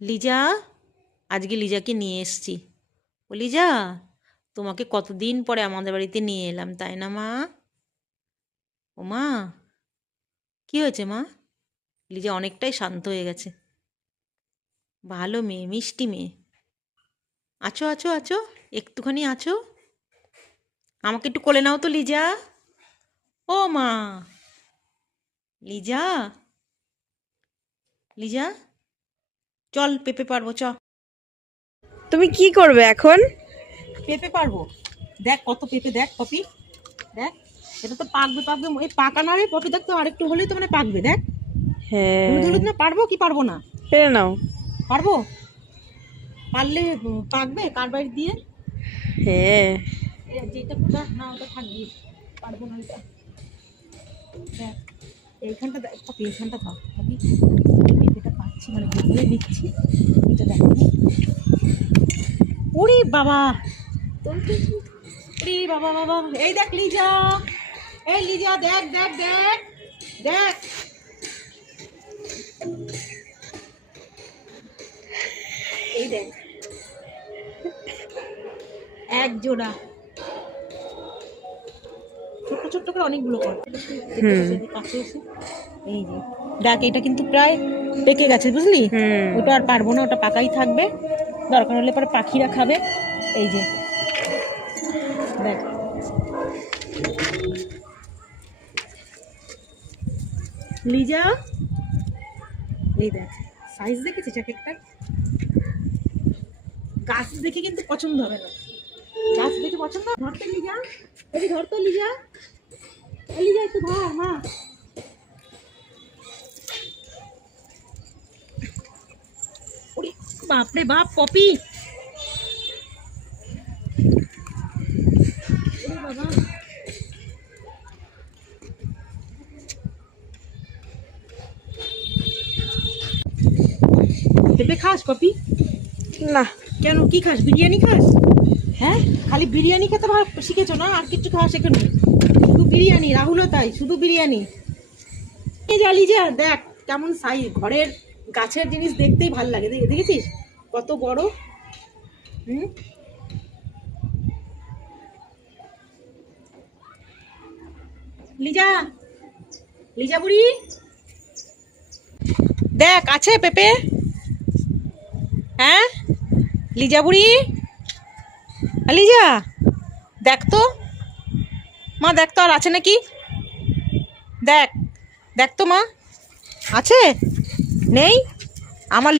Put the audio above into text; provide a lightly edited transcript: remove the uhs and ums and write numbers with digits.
লিজা, আজকে লিজাকে নিয়ে এসছি। ও লিজা, তোমাকে কতদিন পরে আমাদের বাড়িতে নিয়ে এলাম, তাই না মা? ও মা, কি হয়েছে মা? লিজা অনেকটাই শান্ত হয়ে গেছে। ভালো মেয়ে, মিষ্টি মেয়ে। আছো আছো আছো, একটুখানি আছো। আমাকে একটু কোলে নাও তো লিজা। ও মা, লিজা, লিজা, চল পেঁপে পারবো, চ। তুমি কি করবে এখন? পেঁপে পারবো। দেখ কত পেঁপে, দেখ পপি, দেখ। এটা তো পাকবে পাকবে, এই পাকা না রে পপি, দেখ তো আরেকটু হলেই তো মানে পাকবে, দেখ। হলুদ হ্যাঁ, হলুদ না, পারবো কি পারবো না? পেরে নাও। পারবো। পারলে পাকবে কারবাইট দিয়ে। হ্যাঁ, যেটা না ওটা থাকবে, পারবো না এটা। দেখ এইখানটা দেখ পপি, এইখানটা থাক পপি। এটা পাচ্ছি মানে ধরে নিচ্ছি। এটা দেখ। ওরে বাবা, ওরে বাবা বাবা, এই দেখ লিজা, এই লিজা দেখ দেখ দেখ দেখ। এই দেখ এক জোড়া, ছোট্ট ছোট্ট করে অনেকগুলো কর। কাছে এসে এই যে দেখ, এটা কিন্তু প্রায় পেকে গেছে বুঝলি। ওটা আর পারবো না, ওটা পাকাই থাকবে। দরকার হলে পরে পাখিরা খাবে। এই যে দেখ, লিজা, এই দেখ সাইজ দেখেছিস এক একটা। গাছ দেখে কিন্তু পছন্দ হবে না, গাছ দেখে পছন্দ ধরতে লিজা, এই ধরতো লিজা, এই লিজা একটু ধর মা। ওরে বাপরে বাপ পপি, ওরে বাবা। পেঁপে খাস পপি? না। কেন, কি খাস, বিরিয়ানি খাস? হ্যাঁ, খালি বিরিয়ানি খেতে শিখেছো না, আর কিছু খাওয়া শেখেনি? শুধু বিরিয়ানি, রাহুলও তাই, শুধু বিরিয়ানি। এই যা লিজা, দেখ কেমন সাইজ, ঘরের গাছের জিনিস দেখতেই ভাল লাগে। দেখেছিস কত বড়? হুম, লিজা, লিজা বুড়ি, দেখ আছে পেঁপে। হ্যাঁ লিজা বুড়ি, লিজা দেখ তো মা, দেখ তো আর আছে নাকি, দেখ, দেখ তো মা, আছে নেই আমার